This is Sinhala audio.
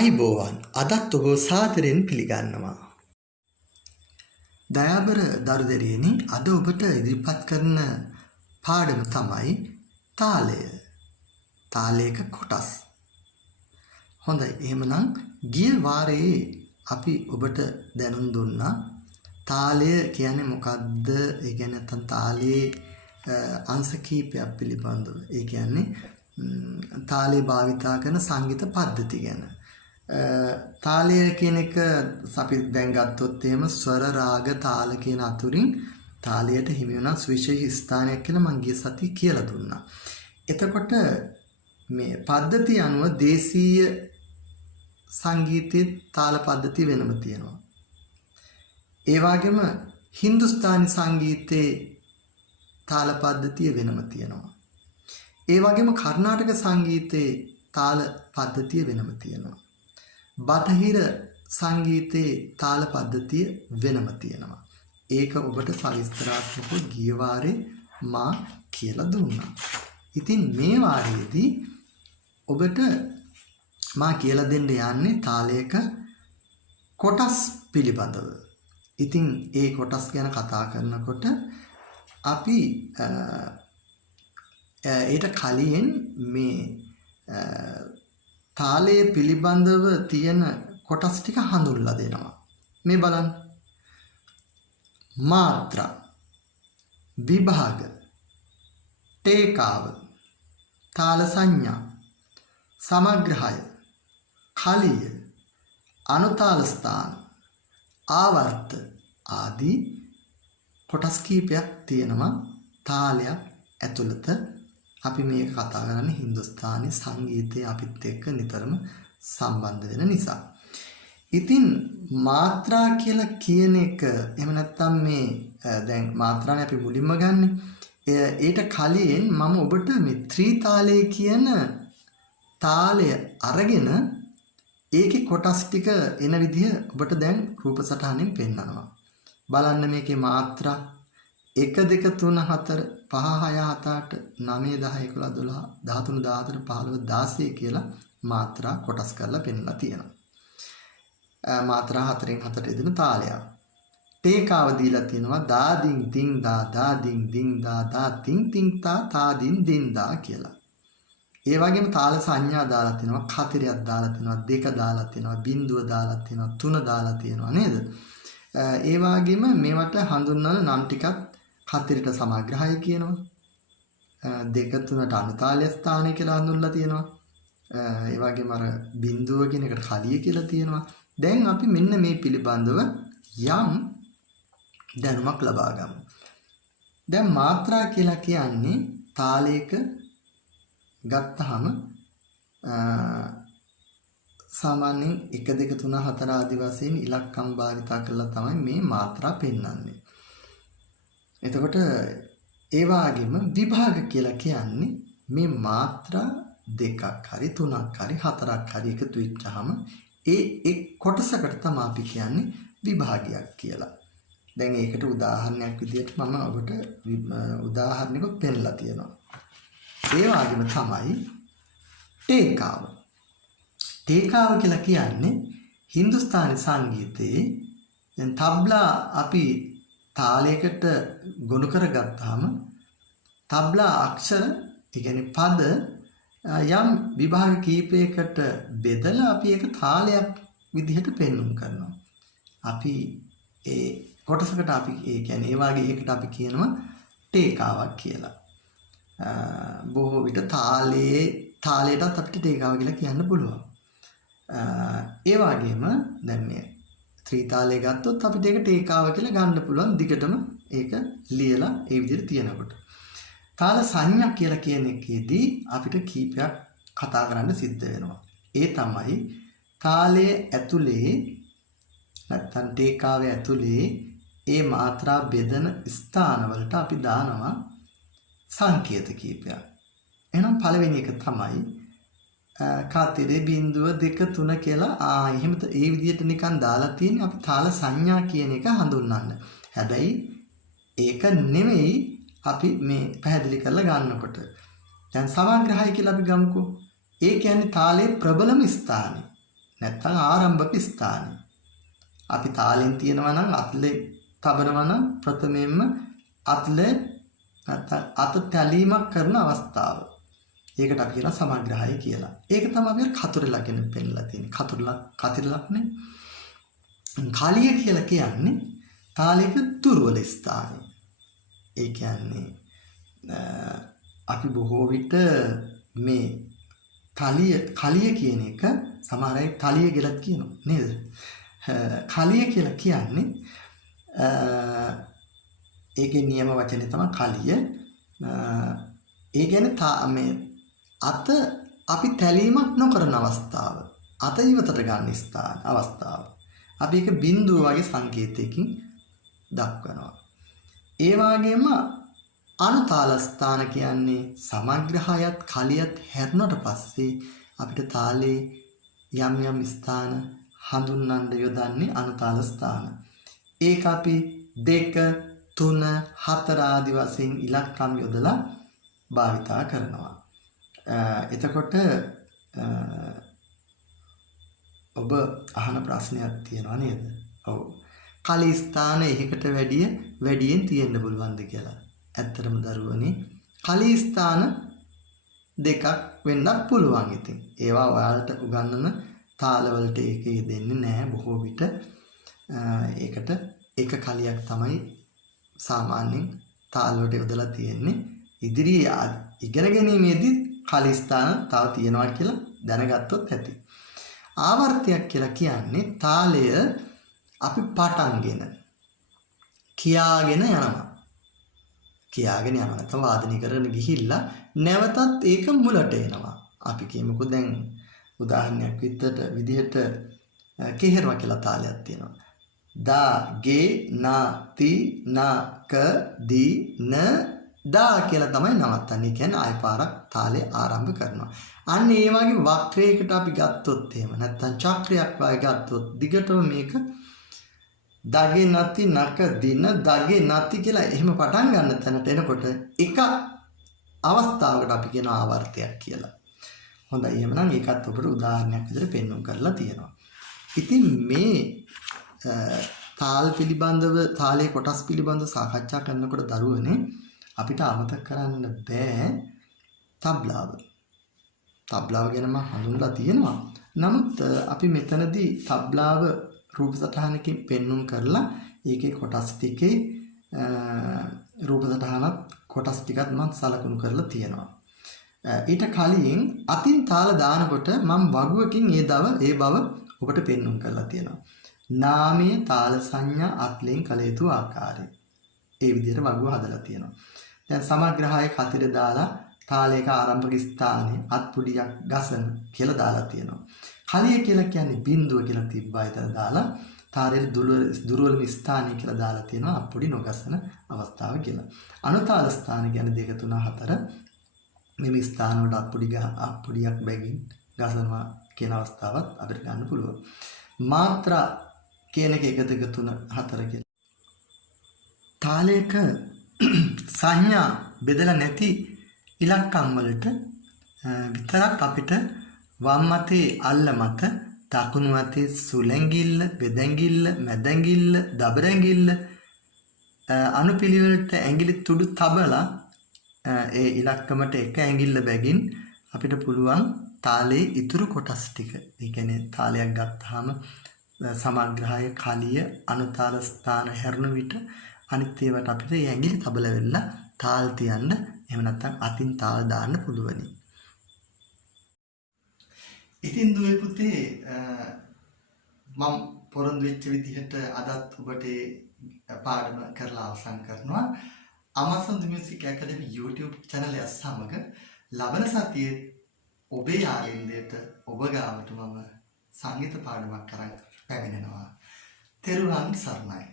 ආයිබෝවන් අදත් ඔබ සාදරයෙන් පිළිගන්නවා. දයාබර දරුදරියනි අද ඔබට ඉදිරිපත් කරන පාඩම තමයි තාලය. තාලයක කොටස්. හොඳයි එහෙමනම් ගිය වාරයේ අපි ඔබට දැනුම් දුන්නා තාලය කියන්නේ මොකක්ද? ඒ කියන්නේ නැත්නම් තාලයේ අංශ කීපයක් පිළිබඳව. ඒ කියන්නේ තාලේ භාවිතා කරන සංගීත පද්ධති ගැන. තාලය කියන එක අපි දැන් ගත්තොත් එහෙම ස්වර රාග තාල කියන අතුරින් තාලයට හිමි වෙන සුවිශේෂ ස්ථානයක් කියලා මම ගිය සතියේ කියලා දුන්නා. එතකොට මේ පද්ධතිය අනුව දේශීය සංගීතයේ තාල පද්ධතිය වෙනම තියෙනවා. ඒ වගේම හින්දුස්තානි සංගීතයේ තාල පද්ධතිය වෙනම තියෙනවා. ඒ වගේම කර්ණාටක සංගීතයේ තාල පද්ධතිය වෙනම තියෙනවා. බටහිර සංගීතයේ තාල පද්ධතිය වෙනම තියෙනවා. ඒක ඔබට සවිස්තරාත්මකව ගිය වාරේ මා කියලා දුන්නා. ඉතින් මේ වාරයේදී ඔබට මා කියලා දෙන්න යන්නේ තාලයක කොටස් පිළිබඳව. ඉතින් ඒ කොටස් ගැන කතා කරනකොට අපි ඊට කලින් මේ තාලයේ පිළිබඳව තියෙන කොටස් ටික හඳුන්ලා දෙනවා. මේ බලන්න. මාත්‍රා, විභාග, ටේකාව, තාල සංඥා, සමග්‍රහය, කලිය, අනුතාල ස්ථාන, ආවර්ත ආදී කොටස් කීපයක් තියෙනවා තාලයක් ඇතුළත. අපි මේක කතා කරන්නේ හින්දුස්තානි සංගීතයේ අපිත් එක්ක නිතරම සම්බන්ධ වෙන නිසා. ඉතින් මාත්‍රා කියලා කියන එක එහෙම නැත්නම් මේ දැන් මාත්‍රානේ අපි මුලින්ම ගන්නෙ. ඊට කලින් මම ඔබට මේ ත්‍රිතාලය කියන තාලය අරගෙන ඒකේ කොටස් ටික එන විදිහ ඔබට දැන් රූප සටහනින් පෙන්නනවා. බලන්න මේකේ මාත්‍රා 1 2 3 4 5 6 7 8 9 10 11 12 13 14 15 16 කියලා මාත්‍රා කොටස් කරලා පෙන්නලා තියෙනවා. මාත්‍රා 4න් 4ට යෙදෙන තාලයක්. ටේකාව දීලා තියෙනවා දා දින් දින් දා දින් දින් දා තින් තින් තා දින් දින් දා කියලා. ඒ වගේම තාල සංඥා දාලා තියෙනවා, කතරයක් දාලා තියෙනවා, දෙක දාලා තියෙනවා, බිඳුව දාලා තියෙනවා, තුන දාලා තියෙනවා නේද? ඒ වගේම මේවට හඳුන්වන නම් ටිකක් කතරට සමග්‍රහය කියනවා. දෙක තුනට අනුතාලය ස්ථානය කියලා හඳුන්වලා තියෙනවා. ඒ වගේම අර බිඳුව කියන එකට කලිය කියලා තියෙනවා. දැන් අපි මෙන්න මේ පිළිබඳව යම් දැනුමක් ලබා ගමු. දැන් මාත්‍රා කියලා කියන්නේ තාලයක ගත්තාම සාමාන්‍යයෙන් 1 2 3 4 ආදී වශයෙන් ඉලක්කම් භාවිතා කරලා තමයි මේ මාත්‍රා පෙන්වන්නේ. එතකොට ඒ වගේම විභාග කියලා කියන්නේ මේ මාත්‍රා දෙකක් හරි තුනක් හරි හතරක් හරි එකතු වෙච්චාම ඒ එක් කොටසකට තමයි අපි කියන්නේ විභාගයක් කියලා. දැන් ඒකට උදාහරණයක් විදිහට මම ඔබට උදාහරණයක් පෙන්නලා තියෙනවා. ඒ වගේම තමයි ටේකාව. ටේකාව කියලා කියන්නේ හින්දුස්තානි සංගීතයේ දැන් තබ්ලා අපි තාලයකට ගොනු කරගත්තාම තබ්ලා අක්ෂර ඒ කියන්නේ පද යම් විභාග කීපයකට බෙදලා අපි ඒක තාලයක් විදිහට පෙන්වුම් කරනවා. අපි ඒ කොටසකට අපි ඒ කියන්නේ ඒ වගේ එකකට අපි කියනවා ටේකාවක් කියලා. බොහෝ විට තාලයටත් අපිට ටේකාව කියලා කියන්න පුළුවන්. ඒ වගේම දැන් මේ ත්‍රිතාලය ගත්තොත් අපිට ඒක ටේකාව කියලා ගන්න පුළුවන් දිගටම ඒක ලියලා ඒ විදිහට තියනකොට. තාල සංඥා කියලා කියන එකේදී අපිට කීපයක් කතා කරන්න සිද්ධ වෙනවා. ඒ තමයි තාලයේ ඇතුලේ නැත්නම් ටේකාවේ ඇතුලේ ඒ මාත්‍රා බෙදන ස්ථානවලට අපි දානවා සංකේත කීපයක්. එහෙනම් පළවෙනි එක තමයි කතරේ බිඳුව 2 3 කියලා එහෙම ඒ විදිහට නිකන් දාලා තියෙන්නේ අපි තාල සංඥා කියන එක හඳුන්වන්න. හැබැයි ඒක නෙමෙයි අපි මේ පැහැදිලි කරලා ගන්නකොට. දැන් සමග්‍රහය කියලා අපි ගමුකෝ. ඒ කියන්නේ තාලයේ ප්‍රබලම ස්ථානය. නැත්නම් ආරම්භක ස්ථානය. අපි තාලෙන් තියනවා නම් අත්ලේ තබනවා නම් ප්‍රථමයෙන්ම අත්ලේ අත තැලීමක් කරන අවස්ථාව. ඒකට අපි කියනවා සමග්‍රහය කියලා. ඒක තමයි අපි කතරලගෙන පෙන්නලා තියෙන්නේ. කතරලක්නේ. කාලිය කියලා කියන්නේ තාලයක දුර්වල ස්ථානය. ඒ කියන්නේ අපි බොහෝ විට මේ කලිය කියන එක සමහර අය තලිය කියලා කියනවා නේද? කලිය කියලා කියන්නේ ඒකේ නියම වචනේ තමයි කලිය. ඒ කියන්නේ මේ අත අපි තැලීමක් නොකරන අවස්ථාව. අත ඉවතට ගන්න අවස්ථාව. අපි ඒක බිඳුව වගේ සංකේතයකින් දක්වනවා. ඒ වගේම අනුතාල ස්ථාන කියන්නේ සමග්‍රහයත් කලියත් හැරුණට පස්සේ අපිට තාලේ යම් යම් ස්ථාන හඳුන්වන්න යොදන්නේ අනුතාල ස්ථාන. ඒක අපි 2, 3, 4 ආදි වශයෙන් ඉලක්කම් යොදලා භාවිතා කරනවා. එතකොට ඔබ අහන ප්‍රශ්නයක් තියෙනවා නේද? ඔව්. කලී ස්ථාන එකකට වැඩියෙන් තියෙන්න පුළුවන්ද කියලා. ඇත්තටම දරුවනේ කලී ස්ථාන 2ක් වෙන්නත් පුළුවන් ඉතින්. ඒවා ඔයාලට උගන්වන තාලවලට ඒකේ දෙන්නේ නැහැ බොහෝ විට. ඒකට එක කලියක් තමයි සාමාන්‍යයෙන් තාලවලට යොදලා තියෙන්නේ. ඉදිරියේ ඉගෙන ගැනීමේදී කලී ස්ථාන තව තියෙනවා කියලා දැනගත්තොත් ඇති. ආවර්තයක් කියලා කියන්නේ තාලය අපි පටන්ගෙන කියාගෙන යනවා. කියාගෙන යනවා නැත්නම් වාදනය කරගෙන ගිහිල්ලා නැවතත් ඒක මුලට එනවා. අපි කියමුකෝ දැන් උදාහරණයක් විදිහට කෙහෙරවා කියලා තාලයක් තියෙනවා. දා ගේ නා ති නා ක දී න දා කියලා තමයි නවත්තන්නේ. කියන්නේ ආය පාරක් තාලේ ආරම්භ කරනවා. අන්න ඒ වගේ වක්‍රයකට අපි ගත්තොත් එහෙම නැත්නම් චක්‍රයක් වගේ ගත්තොත් දිගටම මේක දගේ නැති නක දින දගේ නැති කියලා එහෙම පටන් ගන්න තැනට එනකොට එක අවස්ථාවකට අපි කියන ආවර්තයක් කියලා. හොඳයි එහෙනම් ඒකත් ඔබට උදාහරණයක් විදිහට පෙන්වන්න කරලා තියෙනවා. ඉතින් මේ තාල් පිළිබඳව තාලේ කොටස් පිළිබඳව සාකච්ඡා කරනකොට දරුවනේ අපිට අමතක කරන්න බෑ තබ්ලාව. තබ්ලාව ගැන මම හඳුන්වලා තියෙනවා. නමුත් අපි මෙතනදී තබ්ලාව රූප සටහනකින් පෙන්වුම් කරලා ඒකේ කොටස් ටිකේ රූප සටහනත් කොටස් ටිකත් මම සලකුණු කරලා තියෙනවා. ඊට කලින් අතින් තාල දානකොට මම වගුවකින් ඒ බව ඔබට පෙන්වුම් කරලා තියෙනවා. නාමයේ තාල සංඥා අත්ලෙන් කළ යුතු ආකාරය. ඒ විදිහට වගුව හදලා තියෙනවා. දැන් සමග්‍රහය කතිර දාලා තාලයක ආරම්භක ස්ථානයේ අත්පුඩියක් ගසන කියලා දාලා තියෙනවා. කලිය කියලා කියන්නේ බිඳුව කියලා තිබ්බා එතන දාලා තාරේ දුර්වල ස්ථානය කියලා දාලා තියෙනවා අත්පුඩි නොගසන අවස්ථාව කියලා. අනුතාල ස්ථාන කියන්නේ 2, 3, 4 මේ ස්ථාන වලට අත්පුඩියක් බැගින් ගසනවා කියන අවස්ථාවත් අපිට ගන්න පුළුවන්. මාත්‍රා කියන එක 1, 2, 3, 4 කියලා. තාලයක සංඥා බෙදලා නැති ඉලක්කම් වලට විතරක් අපිට වම් අතේ අල්ල මත දකුණු අතේ සුලැඟිල්ල, බෙදැඟිල්ල, මැදැඟිල්ල, දබරැඟිල්ල අනුපිළිවෙලට ඇඟිලි තුඩු තබලා ඒ ඉලක්කමට එක ඇඟිල්ල බැගින් අපිට පුළුවන් තාලේ ඉතුරු කොටස් ටික. ඒ කියන්නේ තාලයක් ගත්තාම සමග්‍රහය, කලිය, අනුතාල ස්ථාන හැරුණු විට අනිත් ඒවාට අපිට ඇඟිලි තබල වෙලා තාල් තියන්න එහෙම නැත්නම් අතින් තාල් දාන්න පුළුවනි. ඉතින් දුවේ පුතේ මම පොරොන්දු වෙච්ච විදිහට අදත් ඔබට පාඩම කරලා අවසන් කරනවා. අමසන්දු මියුසික් ඇකඩමි YouTube channel එක සමග ලබන සතියේ ඔබේ ආරම්භයට ඔබ ගාවට මම සංගීත පාඩමක් කරන් පැමිණෙනවා. තෙරුවන් සරණයි.